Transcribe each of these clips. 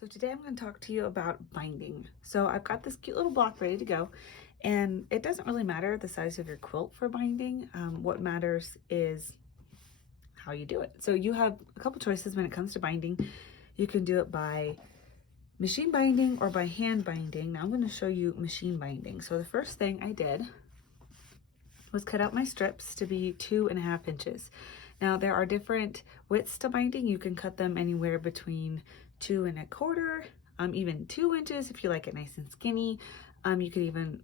So today I'm going to talk to you about binding. So I've got this cute little block ready to go, and it doesn't really matter the size of your quilt for binding. What matters is how you do it. So you have a couple choices when it comes to binding. You can do it by machine binding or by hand binding. Now I'm going to show you machine binding. So the first thing I did was cut out my strips to be 2.5 inches. Now there are different widths to binding. You can cut them anywhere between 2.25, even 2 inches if you like it nice and skinny. You could even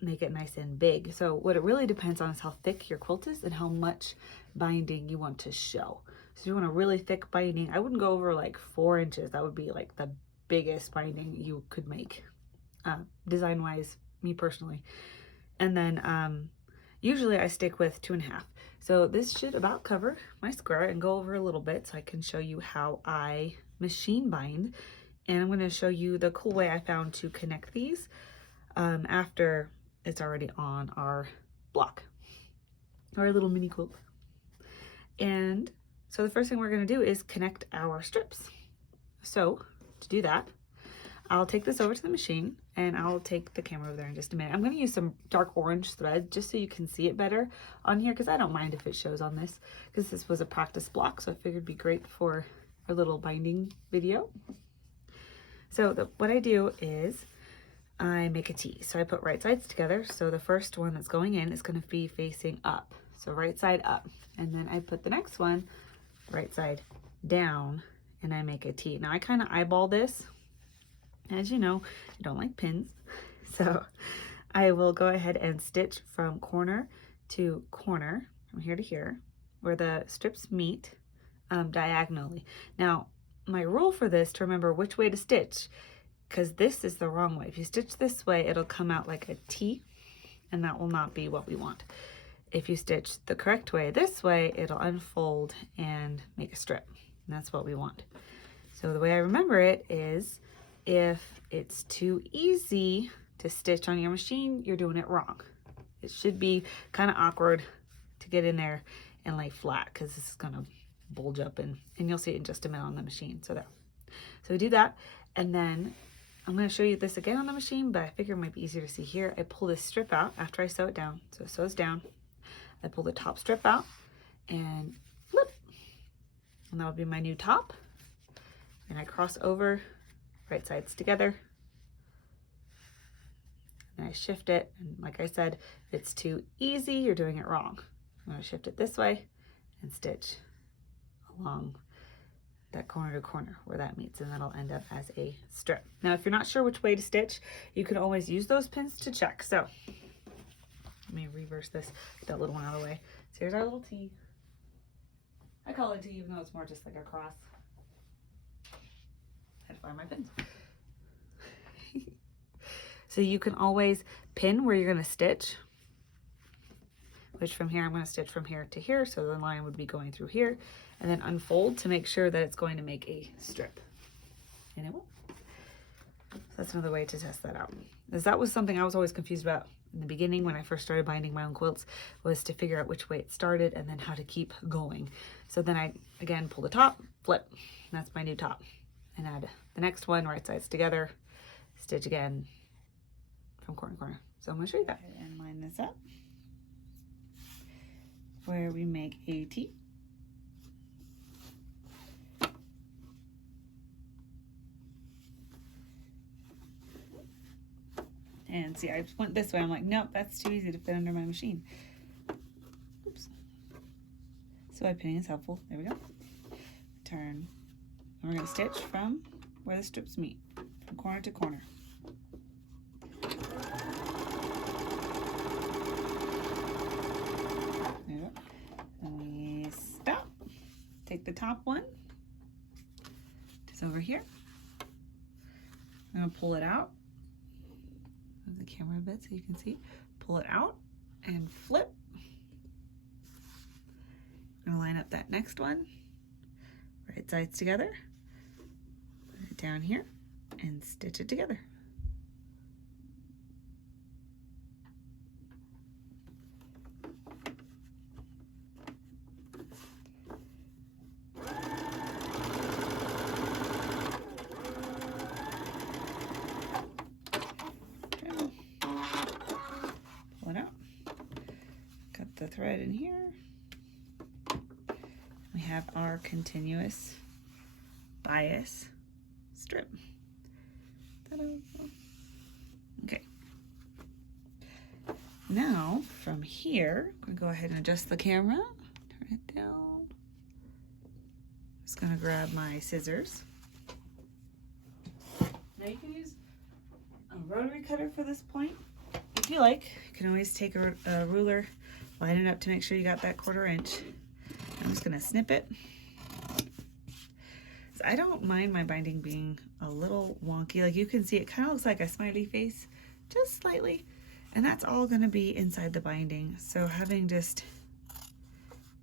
make it nice and big. So what it really depends on is how thick your quilt is and how much binding you want to show. So if you want a really thick binding, I wouldn't go over like 4 inches. That would be like the biggest binding you could make, design wise, me personally. And then usually I stick with 2.5. So this should about cover my square and go over a little bit so I can show you how I machine bind. And I'm going to show you the cool way I found to connect these after it's already on our block, our little mini quilt. And so the first thing we're going to do is connect our strips. So to do that, I'll take this over to the machine and I'll take the camera over there in just a minute. I'm going to use some dark orange thread just so you can see it better on here, because I don't mind if it shows on this, because this was a practice block, so I figured it'd be great for our little binding video. So what I do is I make a T. So I put right sides together. So the first one that's going in is going to be facing up. So right side up. And then I put the next one right side down and I make a T. Now I kind of eyeball this. As you know, I don't like pins, so I will go ahead and stitch from corner to corner, from here to here, where the strips meet diagonally. Now, my rule for this, to remember which way to stitch, because this is the wrong way. If you stitch this way, it'll come out like a T, and that will not be what we want. If you stitch the correct way, this way, it'll unfold and make a strip, and that's what we want. So the way I remember it is, if it's too easy to stitch on your machine, you're doing it wrong. It should be kind of awkward to get in there and lay flat, because this is going to bulge up, and you'll see it in just a minute on the machine. So there. So we do that, and then I'm going to show you this again on the machine, but I figure it might be easier to see here. I pull this strip out after I sew it down. So it sews down. I pull the top strip out and flip, and that will be my new top. And I cross over, right sides together, and I shift it, and like I said, if it's too easy, you're doing it wrong. I'm going to shift it this way and stitch along that corner to corner where that meets, and that'll end up as a strip. Now if you're not sure which way to stitch, you can always use those pins to check. So let me reverse this, get that little one out of the way. So here's our little T. I call it T even though it's more just like a cross. I had to find my pins. So you can always pin where you're going to stitch, which from here I'm going to stitch from here to here, so the line would be going through here, and then unfold to make sure that it's going to make a strip, and it will. So that's another way to test that out. As that was something I was always confused about in the beginning when I first started binding my own quilts, was to figure out which way it started and then how to keep going. So then I again pull the top, flip, and that's my new top, and add the next one, right sides together, stitch again from corner to corner. So I'm going to show you that. And line this up where we make a T. And see, I went this way. I'm like, nope, that's too easy to fit under my machine. Oops. So I pinning is helpful. There we go. Turn. And we're going to stitch from where the strips meet, from corner to corner. There we go. And we stop. Take the top one. It's over here. I'm going to pull it out. Move the camera a bit so you can see. Pull it out and flip. I'm going to line up that next one. Right sides together. Put it down here and stitch it together. thread in here. We have our continuous bias strip. Okay. Now from here, I'm gonna go ahead and adjust the camera, turn it down. Just gonna grab my scissors. Now you can use a rotary cutter for this point. If you like, you can always take a ruler, line it up to make sure you got that 1/4 inch. I'm just gonna snip it. So I don't mind my binding being a little wonky. Like you can see, it kind of looks like a smiley face, just slightly. And that's all gonna be inside the binding. So having just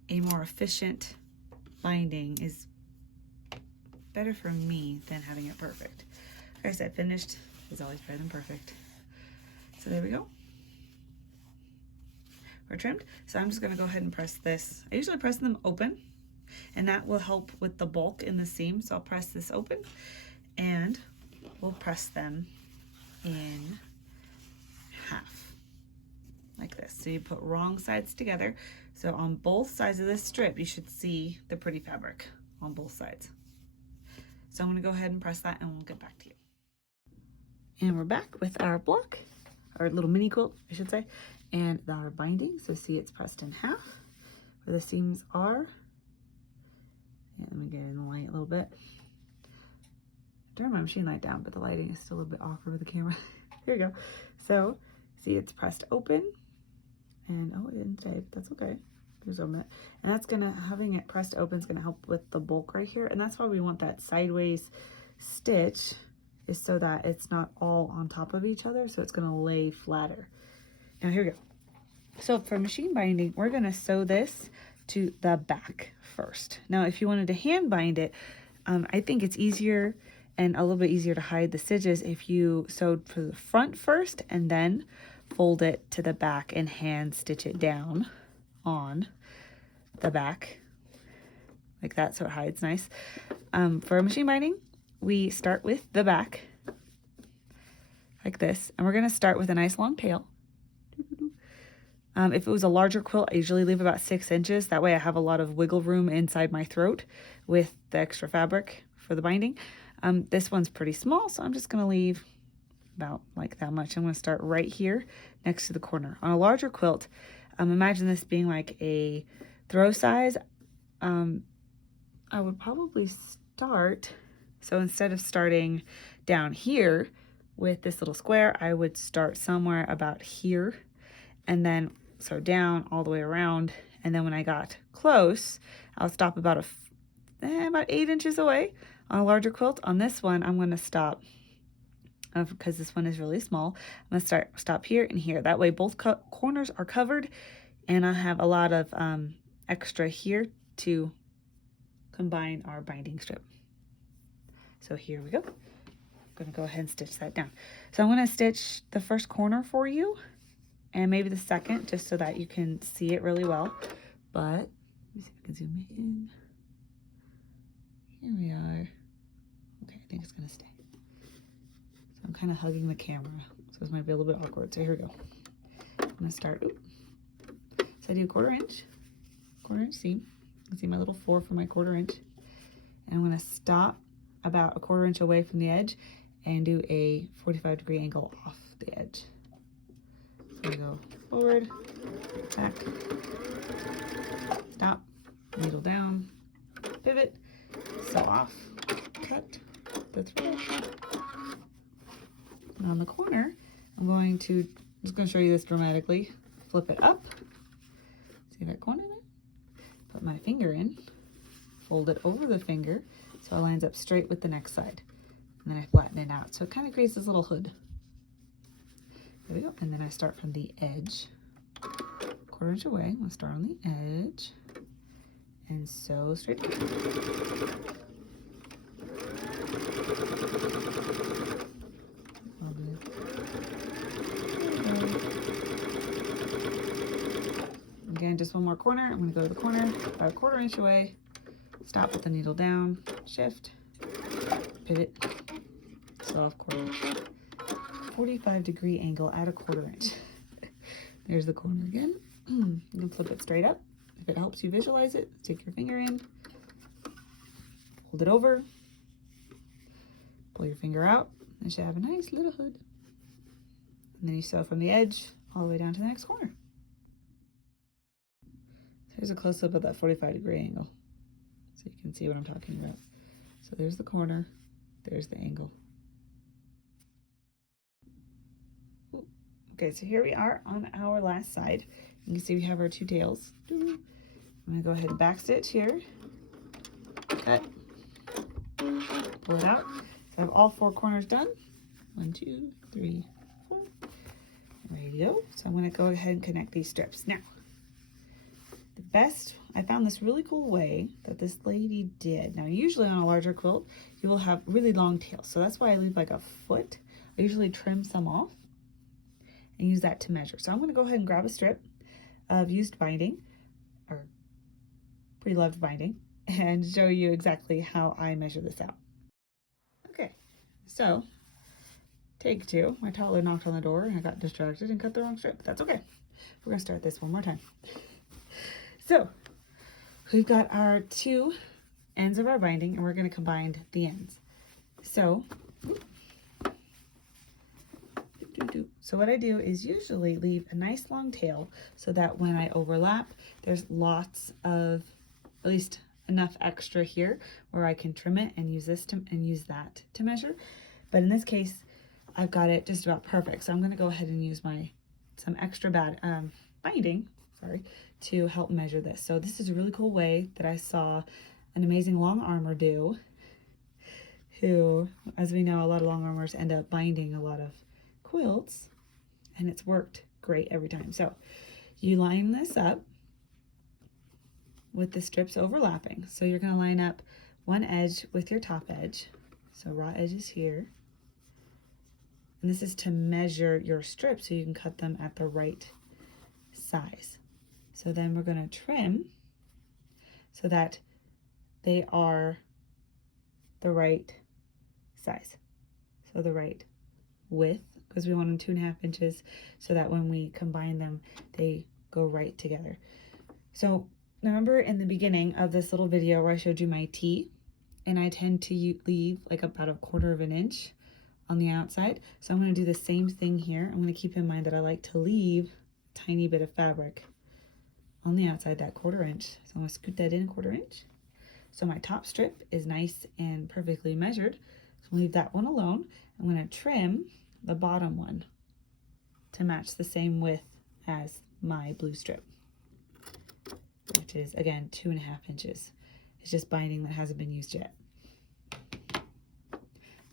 a more efficient binding is better for me than having it perfect. Like I said, finished is always better than perfect. So there we go. We're trimmed. So I'm just gonna go ahead and press this. I usually press them open, and that will help with the bulk in the seam. So I'll press this open, and we'll press them in half, like this. So you put wrong sides together. So on both sides of this strip, you should see the pretty fabric on both sides. So I'm gonna go ahead and press that, and we'll get back to you. And we're back with our block, our little mini quilt, I should say, and our binding. So see, it's pressed in half where the seams are. Yeah, let me get in the light a little bit. Turn my machine light down, but the lighting is still a bit awkward with the camera. Here we go. So see, it's pressed open, and oh, it didn't stay, but that's okay. There's a minute. And that's gonna, having it pressed open is gonna help with the bulk right here. And that's why we want that sideways stitch, is so that it's not all on top of each other. So it's gonna lay flatter. Now here we go. So for machine binding, we're gonna sew this to the back first. Now, if you wanted to hand bind it, I think it's easier and a little bit easier to hide the stitches if you sewed for the front first and then fold it to the back and hand stitch it down on the back like that, so it hides nice. For a machine binding, we start with the back like this, and we're going to start with a nice long tail. If it was a larger quilt, I usually leave about 6 inches. That way I have a lot of wiggle room inside my throat with the extra fabric for the binding. This one's pretty small, so I'm just going to leave about like that much. I'm going to start right here next to the corner. On a larger quilt, imagine this being like a throw size. I would probably start, so instead of starting down here with this little square, I would start somewhere about here, and then so down all the way around. And then when I got close, I'll stop about about 8 inches away. On a larger quilt, on this one, I'm going to stop because this one is really small. I'm going to stop here and here. That way both corners are covered, and I have a lot of extra here to combine our binding strip. So here we go. I'm going to go ahead and stitch that down. So I'm going to stitch the first corner for you, and maybe the second, just so that you can see it really well. But let me see if I can zoom in. Here we are. Okay, I think it's going to stay. So I'm kind of hugging the camera, so this might be a little bit awkward. So here we go. I'm going to start. So I do a 1/4 inch seam. You can see my little 4 for my 1/4 inch. And I'm going to stop about a 1/4 inch away from the edge and do a 45-degree angle off the edge. So I go forward, back, stop, needle down, pivot, sew off, cut the thread. And on the corner, I'm just going to show you this dramatically. Flip it up. See that corner there? Put my finger in, fold it over the finger so it lines up straight with the next side. And then I flatten it out. So it kind of creates this little hood. There we go. And then I start from the edge, 1/4 inch away. I'm going to start on the edge and sew straight down. Again, just one more corner. I'm going to go to the corner about a 1/4 inch away, stop with the needle down, shift, pivot, sew off 1/4 inch. 45-degree angle at a 1/4 inch. There's the corner again. You can flip it straight up. If it helps you visualize it, take your finger in, hold it over, pull your finger out, and it should have a nice little hood. And then you sew from the edge all the way down to the next corner. Here's a close-up of that 45-degree angle, so you can see what I'm talking about. So there's the corner, there's the angle. Okay, so here we are on our last side. You can see we have our two tails. I'm gonna go ahead and back stitch here, cut, pull it out. So I have all 4 corners done. 1, 2, 3, 4. Ready to go. So I'm gonna go ahead and connect these strips. Now, I found this really cool way that this lady did. Now, usually on a larger quilt, you will have really long tails. So that's why I leave like a foot. I usually trim some off and use that to measure. So I'm gonna go ahead and grab a strip of used binding or pre-loved binding and show you exactly how I measure this out. Okay, so take 2. My toddler knocked on the door and I got distracted and cut the wrong strip. That's okay. We're gonna start this one more time. So we've got our 2 ends of our binding and we're going to combine the ends. So what I do is usually leave a nice long tail so that when I overlap, there's lots of, at least enough extra here where I can trim it and use this to, and use that to measure. But in this case, I've got it just about perfect. So I'm going to go ahead and use some extra binding, to help measure this. So this is a really cool way that I saw an amazing long armor do, who, as we know, a lot of long armors end up binding a lot of quilts, and it's worked great every time. So you line this up with the strips overlapping. So you're going to line up one edge with your top edge. So raw edges here. And this is to measure your strips so you can cut them at the right size. So then we're going to trim so that they are the right size. So the right width, because we want them 2.5 inches so that when we combine them, they go right together. So remember in the beginning of this little video where I showed you my T, and I tend to leave like about 1/4 inch on the outside. So I'm going to do the same thing here. I'm going to keep in mind that I like to leave a tiny bit of fabric on the outside, that 1/4 inch. So I'm going to scoot that in 1/4 inch. So my top strip is nice and perfectly measured. So I'll leave that one alone. I'm going to trim the bottom one to match the same width as my blue strip, which is again 2.5 inches. It's just binding that hasn't been used yet.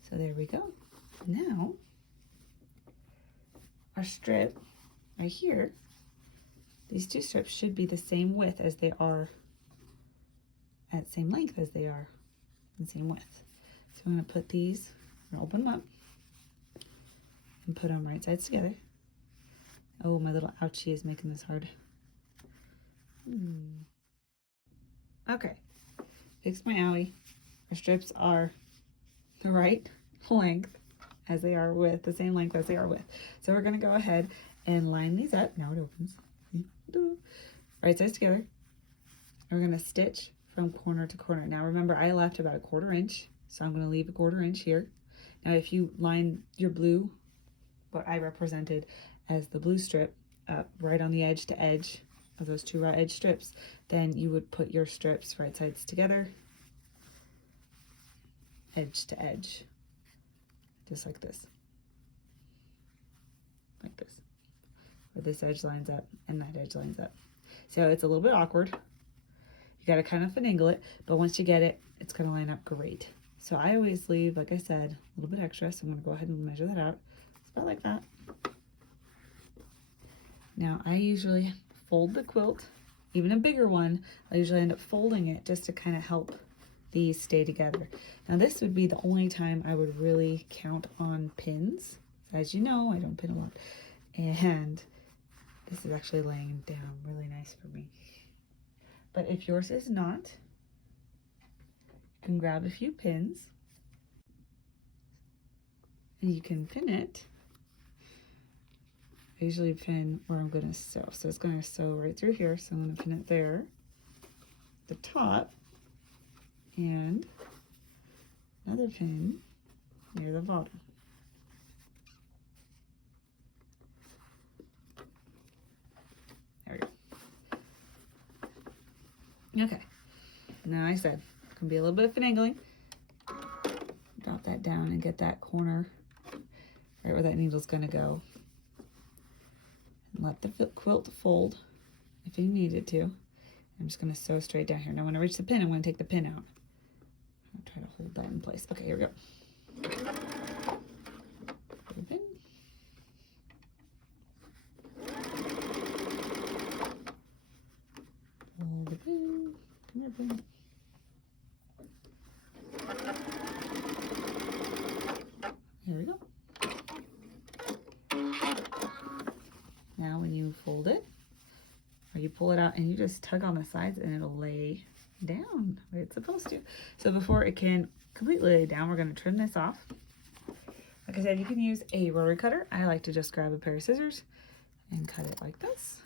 So there we go. Now our strip right here, these 2 strips should be the same width as they are, at same length as they are, the same width. So I'm going to put these, I'm going to open them up and put them right sides together. Oh, my little ouchie is making this hard. Okay, fixed my owie. Our strips are the right length as they are width, the same length as they are width. So we're going to go ahead and line these up. Now it opens. Right sides together. And we're going to stitch from corner to corner. Now remember, I left about 1/4 inch, so I'm going to leave a 1/4 inch here. Now if you line your blue, what I represented as the blue strip, up right on the edge to edge of those 2 raw edge strips, then you would put your strips right sides together, edge to edge, just like this. Like this. Where this edge lines up and that edge lines up. So it's a little bit awkward. You got to kind of finagle it, but once you get it, it's going to line up great. So I always leave, like I said, a little bit extra. So I'm going to go ahead and measure that out. It's about like that. Now I usually fold the quilt, even a bigger one. I usually end up folding it just to kind of help these stay together. Now this would be the only time I would really count on pins. As you know, I don't pin a lot. And this is actually laying down really nice for me. But if yours is not, you can grab a few pins and you can pin it I usually pin where I'm going to sew. So it's going to sew right through here. So I'm going to pin it there, the top, and another pin near the bottom. There we go. Okay. Now I said, it can be a little bit of finagling. Drop that down and get that corner right where that needle's going to go. And let the quilt fold if you need it to. I'm just going to sew straight down here. Now when I reach the pin, I'm going to take the pin out. I'll try to hold that in place. Okay, here we go. Put the pin. Hold the pin. Come here, pin. Here we go. Now when you fold it, or you pull it out and you just tug on the sides and it'll lay down where it's supposed to. So before it can completely lay down, we're going to trim this off. Like I said, you can use a rotary cutter. I like to just grab a pair of scissors and cut it like this.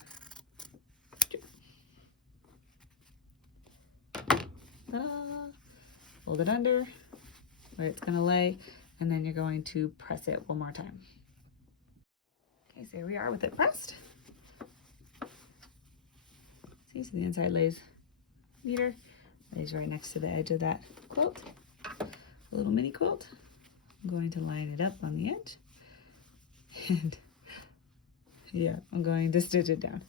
Fold it under where it's going to lay, and then you're going to press it one more time. Okay, so here we are with it pressed. See, so the inside lays neater, lays right next to the edge of that quilt, a little mini quilt. I'm going to line it up on the edge, and yeah, I'm going to stitch it down.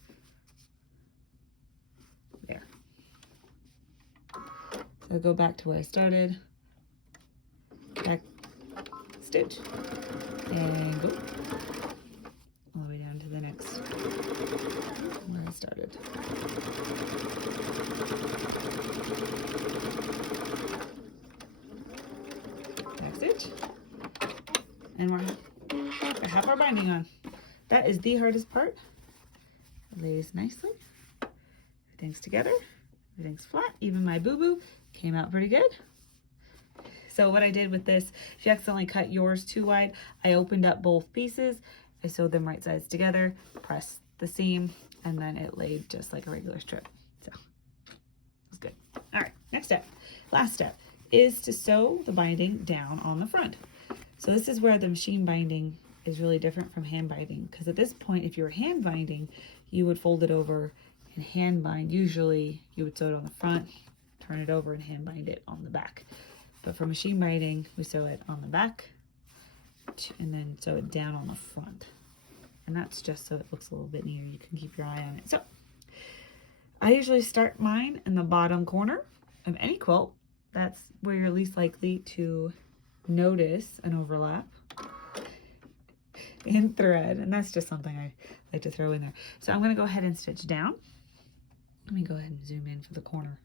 There. So go back to where I started, back, stitch, and go all the way down to the next where I started. Back stitch, and we're half our binding on. That is the hardest part. It lays nicely. Everything's together. Everything's flat. Even my boo-boo came out pretty good. So what I did with this, if you accidentally cut yours too wide, I opened up both pieces. I sewed them right sides together, pressed the seam, and then it laid just like a regular strip. So it was good. All right, next step, last step, is to sew the binding down on the front. So this is where the machine binding is really different from hand binding, because at this point, if you were hand binding, you would fold it over and hand bind. Usually you would sew it on the front, turn it over, and hand bind it on the back. But for machine binding, we sew it on the back and then sew it down on the front. And that's just so it looks a little bit neater. You can keep your eye on it. So I usually start mine in the bottom corner of any quilt. That's where you're least likely to notice an overlap in thread. And that's just something I like to throw in there. So I'm going to go ahead and stitch down. Let me go ahead and zoom in for the corner.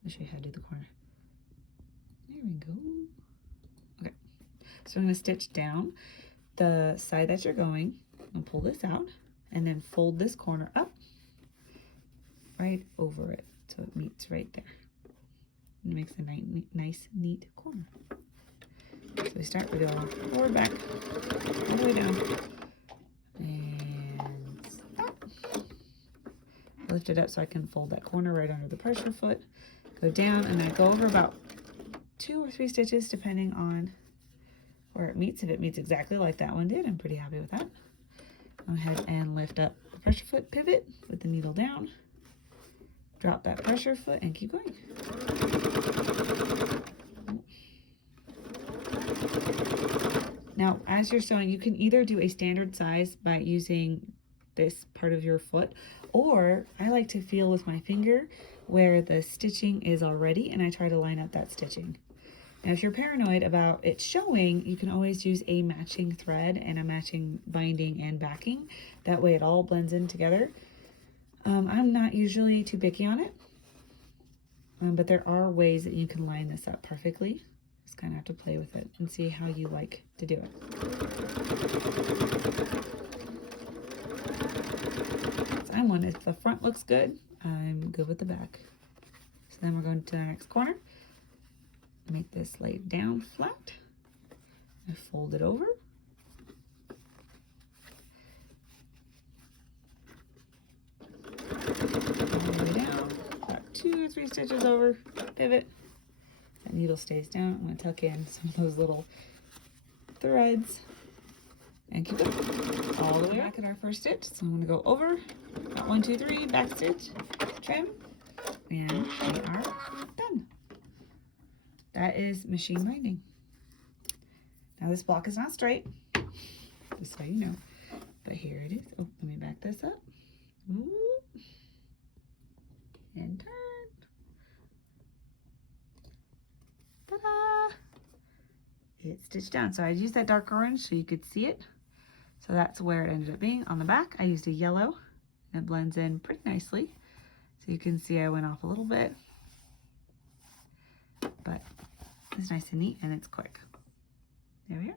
Let me show you how to do the corner. There we go. Okay, so I'm going to stitch down the side that you're going. I'll pull this out and then fold this corner up right over it so it meets right there. And it makes a nice, neat corner. So we start, we go forward, back, all the way down, and stop. I lift it up so I can fold that corner right under the pressure foot, go down, and then I go over about 2 or 3 stitches depending on where it meets. If it meets exactly like that one did, I'm pretty happy with that. Go ahead and lift up the pressure foot pivot with the needle down, drop that pressure foot, and keep going. Now, as you're sewing, you can either do a standard size by using this part of your foot, or I like to feel with my finger where the stitching is already, and I try to line up that stitching. Now, if you're paranoid about it showing, you can always use a matching thread and a matching binding and backing. That way it all blends in together. I'm not usually too picky on it, but there are ways that you can line this up perfectly. Just kind of have to play with it and see how you like to do it. So I'm one, if the front looks good, I'm good with the back. So then we're going to the next corner. Make this lay down flat. I fold it over. 2 or 3 stitches over, pivot. That needle stays down. I'm going to tuck in some of those little threads and keep it all the way back at our first stitch. So I'm going to go over, 1, 2, 3, back stitch, trim, and we are done. That is machine binding. Now this block is not straight, just so you know, but here it is. Oh, let me back this up. Ooh. And turn. Ta-da! It's stitched down. So I used that dark orange so you could see it. So that's where it ended up being. On the back, I used a yellow. It blends in pretty nicely. So you can see I went off a little bit. But it's nice and neat and it's quick. There we are.